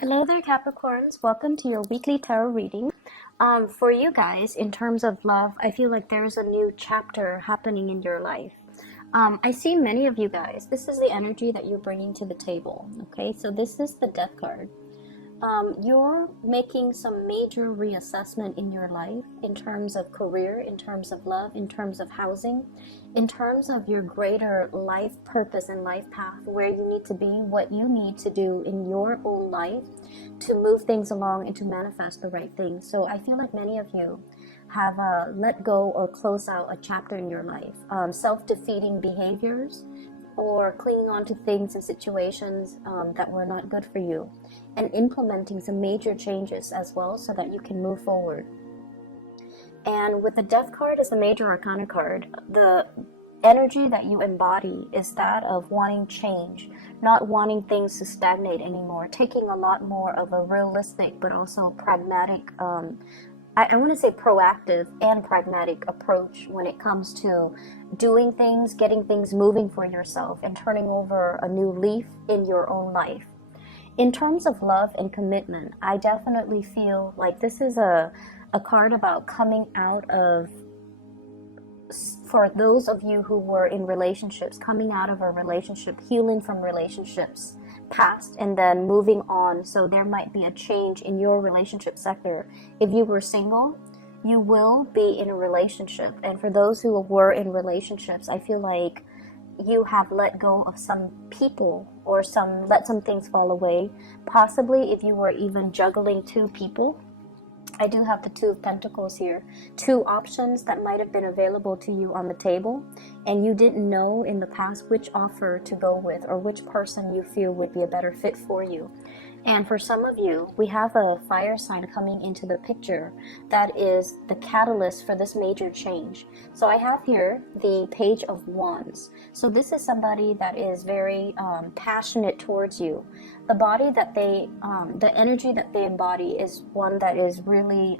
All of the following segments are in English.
Hello there, Capricorns. Welcome to your weekly tarot reading. For you guys, in terms of love, I feel like there's a new chapter happening in your life. I see many of you guys. This is the energy that you're bringing to the table. Okay, so this is the Death card. You're making some major reassessment in your life in terms of career, in terms of love, in terms of housing, in terms of your greater life purpose and life path, where you need to be, what you need to do in your own life to move things along and to manifest the right things. So I feel like many of you have let go or close out a chapter in your life. Self-defeating behaviors, or clinging on to things and situations that were not good for you, and implementing some major changes as well so that you can move forward. And with the Death card as the major arcana card, the energy that you embody is that of wanting change, not wanting things to stagnate anymore, taking a lot more of a realistic but also pragmatic, I want to say proactive and pragmatic approach when it comes to doing things, getting things moving for yourself, and turning over a new leaf in your own life. In terms of love and commitment, I definitely feel like this is a card about coming out of, for those of you who were in relationships, coming out of a relationship, healing from relationships past, and then moving on. So there might be a change in your relationship sector. If you were single, you will be in a relationship. And for those who were in relationships, I feel like you have let go of some people or let some things fall away. Possibly if you were even juggling two people. I do have the Two of Pentacles here. Two options that might have been available to you on the table, and you didn't know in the past which offer to go with or which person you feel would be a better fit for you. And for some of you, we have a fire sign coming into the picture that is the catalyst for this major change. So I have here the Page of Wands. So this is somebody that is very passionate towards you. The body that the energy that they embody is one that is really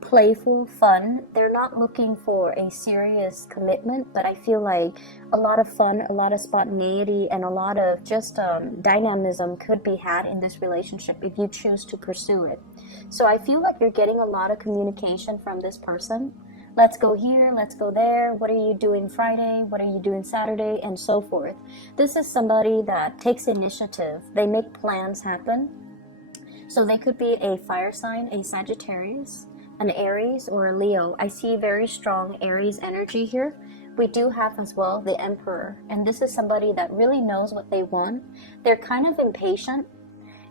playful, fun. They're not looking for a serious commitment, but I feel like a lot of fun, a lot of spontaneity, and a lot of just dynamism could be had in this relationship if you choose to pursue it. So I feel like you're getting a lot of communication from this person. Let's go here, let's go there, what are you doing Friday, what are you doing Saturday, and so forth. This is somebody that takes initiative. They make plans happen. So they could be a fire sign, a Sagittarius, an Aries, or a Leo. I see very strong Aries energy here. We do have as well the Emperor, and this is somebody that really knows what they want. They're kind of impatient,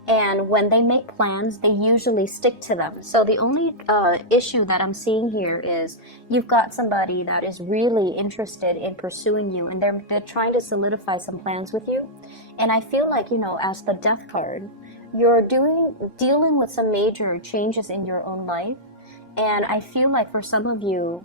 and when they make plans, they usually stick to them. So the only issue that I'm seeing here is you've got somebody that is really interested in pursuing you, and they're trying to solidify some plans with you. And I feel like, as the Death card, you're dealing with some major changes in your own life. And I feel like for some of you,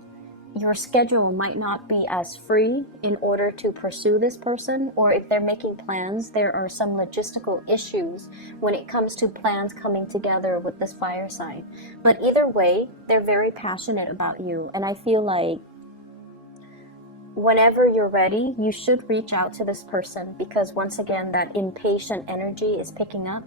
your schedule might not be as free in order to pursue this person, or if they're making plans, there are some logistical issues when it comes to plans coming together with this fire sign. But either way, they're very passionate about you, and I feel like whenever you're ready, you should reach out to this person, because once again, that impatient energy is picking up.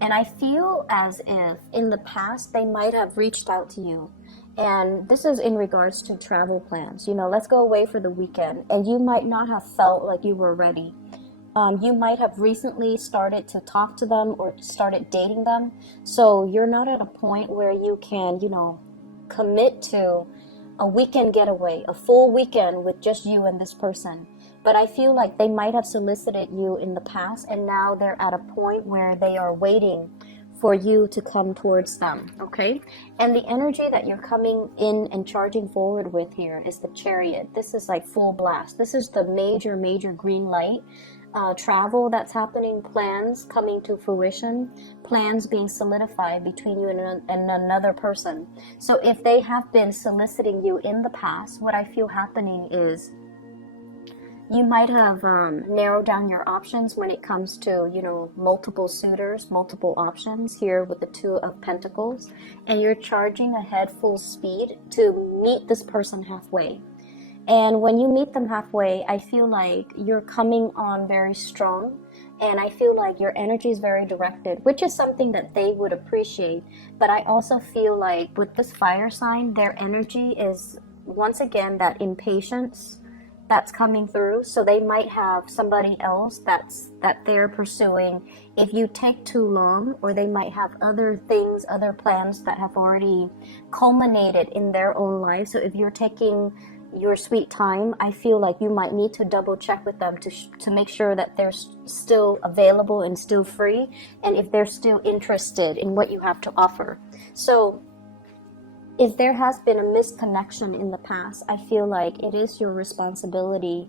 And I feel as if in the past they might have reached out to you. And this is in regards to travel plans. Let's go away for the weekend. And you might not have felt like you were ready. You might have recently started to talk to them or started dating them. So you're not at a point where you can, commit to a weekend getaway, a full weekend with just you and this person. But I feel like they might have solicited you in the past, and now they're at a point where they are waiting for you to come towards them, okay? And the energy that you're coming in and charging forward with here is the Chariot. This is like full blast. This is the major green light. Travel that's happening, plans coming to fruition, plans being solidified between you and another person. So if they have been soliciting you in the past, what I feel happening is you might have narrowed down your options when it comes to, multiple suitors, multiple options here with the Two of Pentacles, and you're charging ahead full speed to meet this person halfway. And when you meet them halfway, I feel like you're coming on very strong. And I feel like your energy is very directed, which is something that they would appreciate. But I also feel like with this fire sign, their energy is once again that impatience that's coming through. So they might have somebody else that they're pursuing if you take too long, or they might have other things, other plans that have already culminated in their own life. So if you're taking your sweet time, I feel like you might need to double check with them to make sure that they're still available and still free, and if they're still interested in what you have to offer. So if there has been a misconnection in the past, I feel like it is your responsibility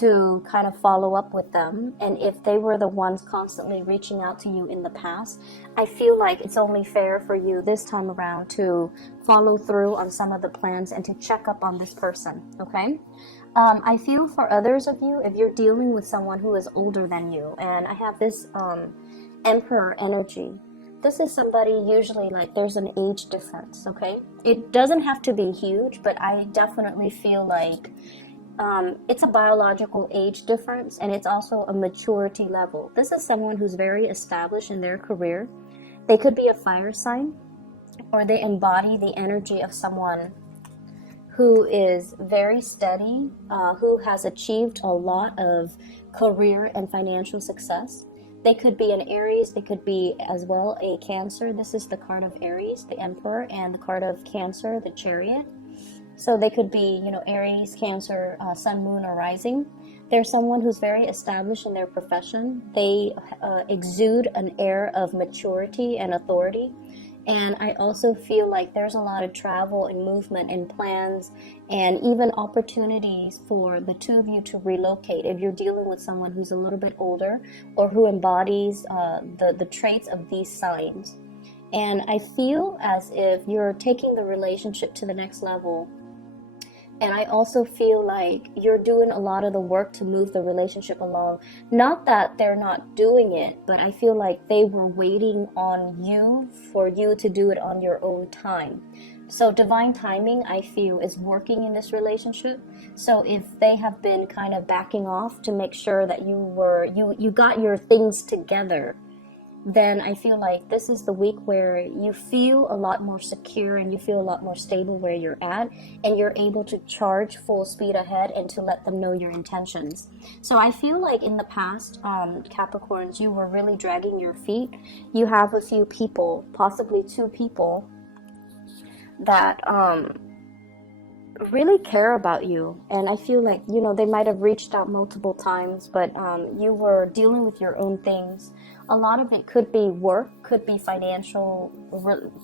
to kind of follow up with them. And if they were the ones constantly reaching out to you in the past, I feel like it's only fair for you this time around to follow through on some of the plans and to check up on this person, okay? I feel for others of you, if you're dealing with someone who is older than you, and I have this Emperor energy. This is somebody usually like there's an age difference, okay? It doesn't have to be huge, but I definitely feel like it's a biological age difference, and it's also a maturity level. This is someone who's very established in their career. They could be a fire sign, or they embody the energy of someone who is very steady, who has achieved a lot of career and financial success. They could be an Aries, they could be as well a Cancer. This is the card of Aries, the Emperor, and the card of Cancer, the Chariot. So they could be, Aries, Cancer, Sun, Moon, or Rising. They're someone who's very established in their profession. They exude an air of maturity and authority. And I also feel like there's a lot of travel and movement and plans and even opportunities for the two of you to relocate if you're dealing with someone who's a little bit older or who embodies the traits of these signs. And I feel as if you're taking the relationship to the next level. And I also feel like you're doing a lot of the work to move the relationship along. Not that they're not doing it, but I feel like they were waiting on you for you to do it on your own time. So divine timing, I feel, is working in this relationship. So if they have been kind of backing off to make sure that you got your things together, then I feel like this is the week where you feel a lot more secure and you feel a lot more stable where you're at, and you're able to charge full speed ahead and to let them know your intentions. So I feel like in the past, Capricorns, you were really dragging your feet. You have a few people, possibly two people, that really care about you, and I feel like they might have reached out multiple times, but you were dealing with your own things. A lot of it could be work, could be financial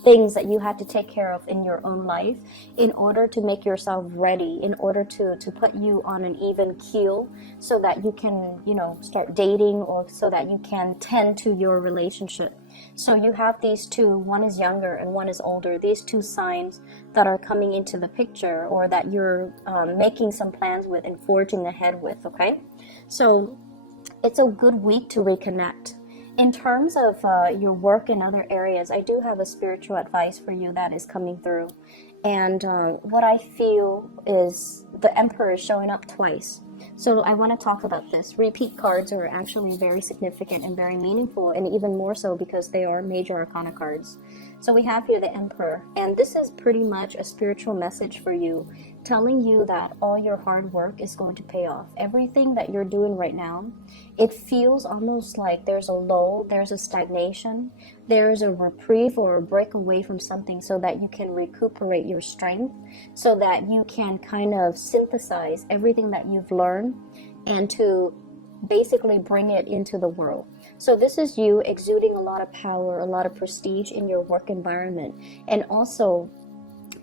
things that you had to take care of in your own life in order to make yourself ready, in order to put you on an even keel so that you can start dating, or so that you can tend to your relationship. So you have these two, one is younger and one is older, these two signs that are coming into the picture, or that you're making some plans with and forging ahead with, okay? So it's a good week to reconnect. In terms of your work and other areas, I do have a spiritual advice for you that is coming through. And what I feel is the Emperor is showing up twice. So I want to talk about this. Repeat cards are actually very significant and very meaningful, and even more so because they are major arcana cards. So we have here the Emperor, and this is pretty much a spiritual message for you, telling you that all your hard work is going to pay off. Everything that you're doing right now, it feels almost like there's a lull, there's a stagnation, there's a reprieve or a break away from something, so that you can recuperate your strength, so that you can kind of synthesize everything that you've learned and to basically bring it into the world. So this is you exuding a lot of power, a lot of prestige in your work environment, and also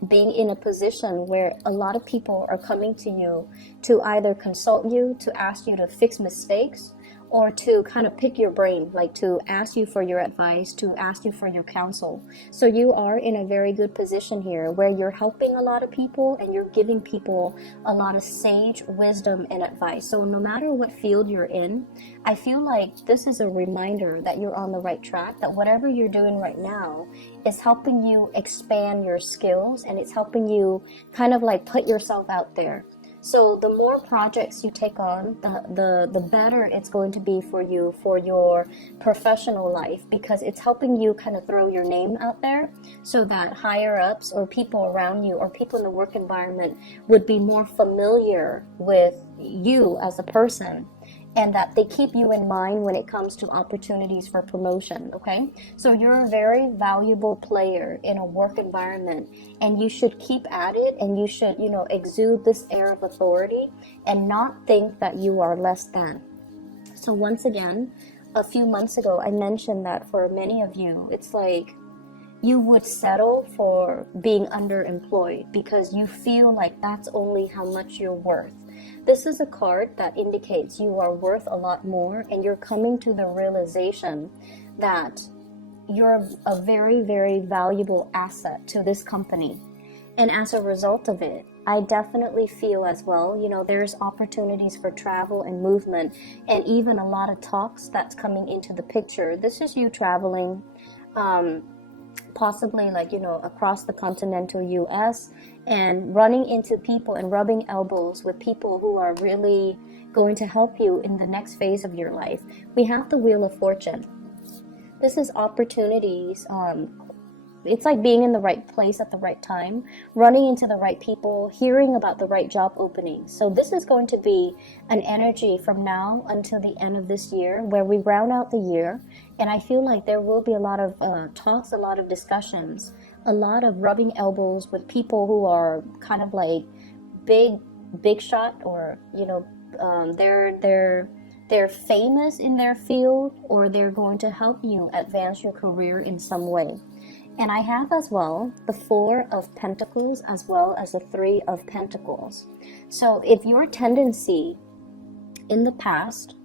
being in a position where a lot of people are coming to you to either consult you, to ask you to fix mistakes, or to kind of pick your brain, like to ask you for your advice, to ask you for your counsel. So you are in a very good position here where you're helping a lot of people and you're giving people a lot of sage wisdom and advice. So no matter what field you're in, I feel like this is a reminder that you're on the right track, that whatever you're doing right now is helping you expand your skills, and it's helping you kind of like put yourself out there. So the more projects you take on, the better it's going to be for you for your professional life, because it's helping you kind of throw your name out there so that higher ups or people around you or people in the work environment would be more familiar with you as a person, and that they keep you in mind when it comes to opportunities for promotion, okay? So you're a very valuable player in a work environment, and you should keep at it, and you should, exude this air of authority and not think that you are less than. So once again, a few months ago, I mentioned that for many of you, it's like you would settle for being underemployed because you feel like that's only how much you're worth. This is a card that indicates you are worth a lot more, and you're coming to the realization that you're a very, very valuable asset to this company. And as a result of it, I definitely feel as well, there's opportunities for travel and movement, and even a lot of talks that's coming into the picture. This is you traveling, possibly across the continental US, and running into people and rubbing elbows with people who are really going to help you in the next phase of your life. We have the Wheel of Fortune. This is opportunities. It's like being in the right place at the right time, running into the right people, hearing about the right job openings. So this is going to be an energy from now until the end of this year where we round out the year. And I feel like there will be a lot of talks, a lot of discussions, a lot of rubbing elbows with people who are kind of like big shot, or, they're famous in their field, or they're going to help you advance your career in some way. And I have as well the Four of Pentacles as well as the Three of Pentacles. So if your tendency in the past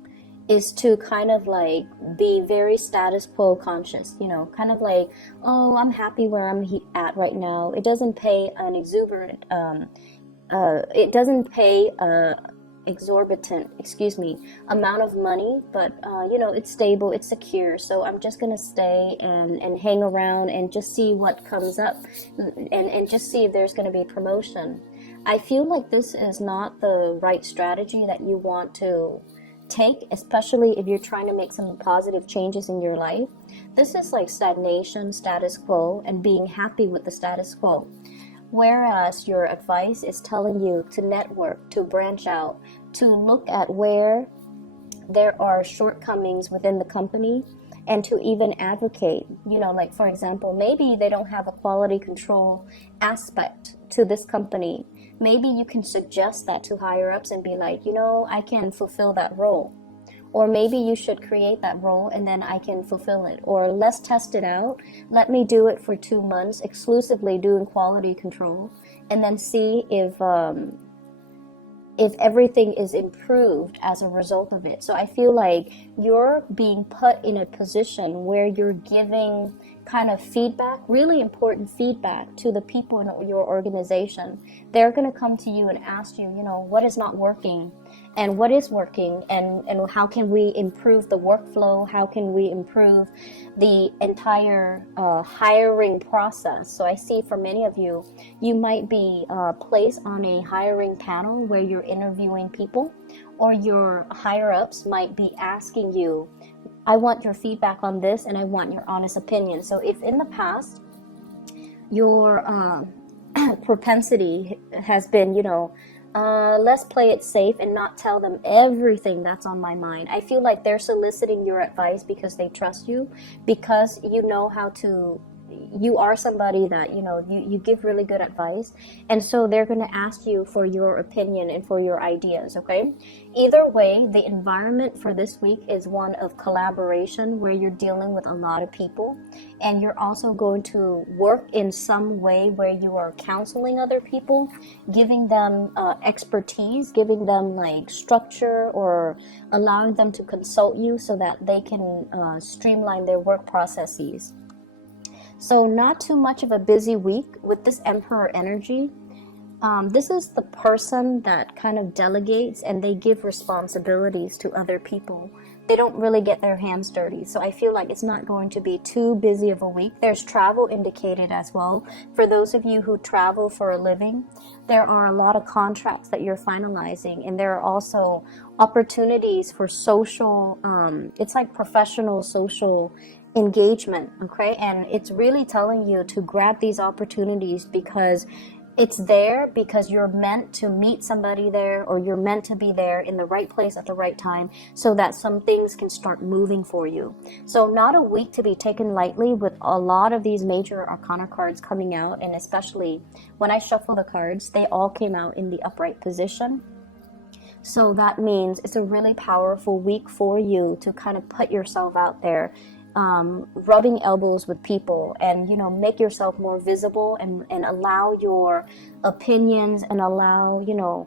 is to kind of like be very status quo conscious, kind of like, oh, I'm happy where I'm at right now. It doesn't pay an exorbitant, amount of money, but it's stable, it's secure, so I'm just gonna stay and hang around and just see what comes up, and just see if there's gonna be promotion. I feel like this is not the right strategy that you want to take, especially if you're trying to make some positive changes in your life. This is like stagnation, status quo, and being happy with the status quo. Whereas your advice is telling you to network, to branch out, to look at where there are shortcomings within the company, and to even advocate, like for example, maybe they don't have a quality control aspect to this company. Maybe you can suggest that to higher ups and be like, I can fulfill that role. Or maybe you should create that role and then I can fulfill it. Or let's test it out. Let me do it for 2 months, exclusively doing quality control, and then see if everything is improved as a result of it. So I feel like you're being put in a position where you're giving kind of feedback, really important feedback to the people in your organization. They're going to come to you and ask you, what is not working and what is working, and how can we improve the workflow? How can we improve the entire hiring process? So I see for many of you, you might be placed on a hiring panel where you're interviewing people, or your higher ups might be asking you, I want your feedback on this and I want your honest opinion. So if in the past your propensity has been, let's play it safe and not tell them everything that's on my mind, I feel like they're soliciting your advice because they trust you, because you know how to, you are somebody that, you give really good advice. And so they're going to ask you for your opinion and for your ideas, okay? Either way, the environment for this week is one of collaboration where you're dealing with a lot of people. And you're also going to work in some way where you are counseling other people, giving them expertise, giving them like structure, or allowing them to consult you so that they can streamline their work processes. So not too much of a busy week with this Emperor energy. This is the person that kind of delegates and they give responsibilities to other people. they don't really get their hands dirty. So I feel like it's not going to be too busy of a week. There's travel indicated as well. For those of you who travel for a living, there are a lot of contracts that you're finalizing, and there are also opportunities for social, it's like professional social engagement, okay? And it's really telling you to grab these opportunities because it's there, because you're meant to meet somebody there, or you're meant to be there in the right place at the right time, so that some things can start moving for you. So not a week to be taken lightly, with a lot of these major arcana cards coming out. And especially when I shuffle the cards, they all came out in the upright position. So that means it's a really powerful week for you to kind of put yourself out there, rubbing elbows with people, and, you know, make yourself more visible, and allow your opinions, and allow, you know,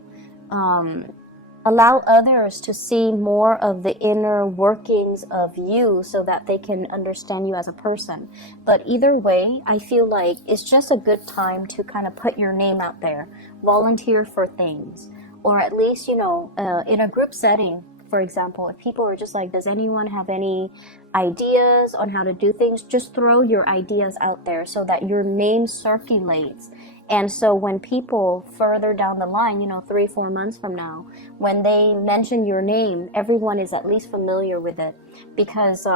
allow others to see more of the inner workings of you, so that they can understand you as a person. But either way, I feel like it's just a good time to kind of put your name out there, volunteer for things, or at least, you know, in a group setting. For example, if people are just like, does anyone have any ideas on how to do things? Just throw your ideas out there so that your name circulates. And so when people further down the line, you know, 3-4 months from now, when they mention your name, everyone is at least familiar with it. Because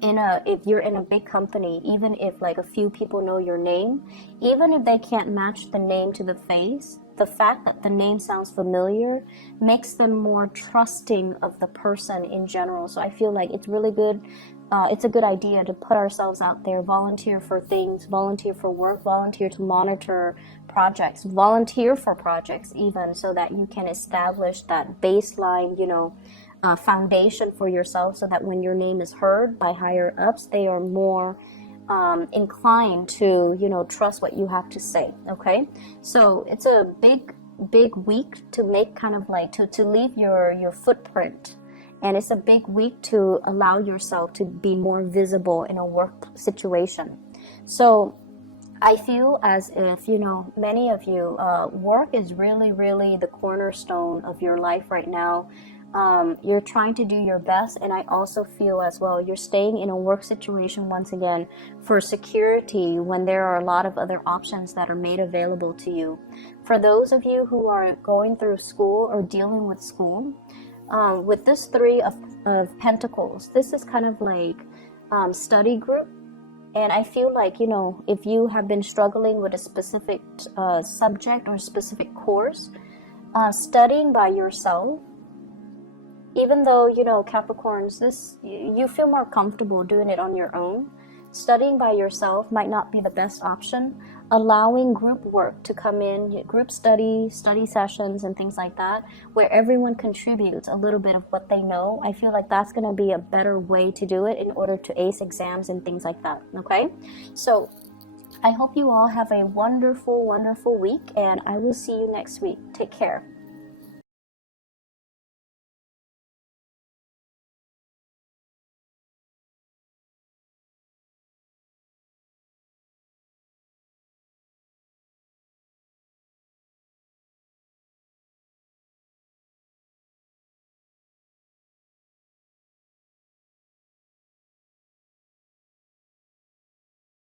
if you're in a big company, even if like a few people know your name, even if they can't match the name to the face, the fact that the name sounds familiar makes them more trusting of the person in general. So I feel like it's really good. It's a good idea to put ourselves out there, volunteer for things, volunteer for work, volunteer to monitor projects, volunteer for projects even, so that you can establish that baseline, you know, foundation for yourself, so that when your name is heard by higher ups, they are more inclined to, you know, trust what you have to say. Okay, so it's a big week to make kind of like to leave your footprint, and it's a big week to allow yourself to be more visible in a work situation. So I feel as if, you know, many of you, work is really the cornerstone of your life right now. You're trying to do your best, and I also feel as well you're staying in a work situation once again for security, when there are a lot of other options that are made available to you. For those of you who are going through school or dealing with school, with this Three of Pentacles, this is kind of like study group. And I feel like, you know, if you have been struggling with a specific subject or specific course, studying by yourself, even though, you know, Capricorns, you feel more comfortable doing it on your own, studying by yourself might not be the best option. Allowing group work to come in, group study sessions and things like that, where everyone contributes a little bit of what they know, I feel like that's going to be a better way to do it in order to ace exams and things like that. Okay, so I hope you all have a wonderful week, and I will see you next week. Take care.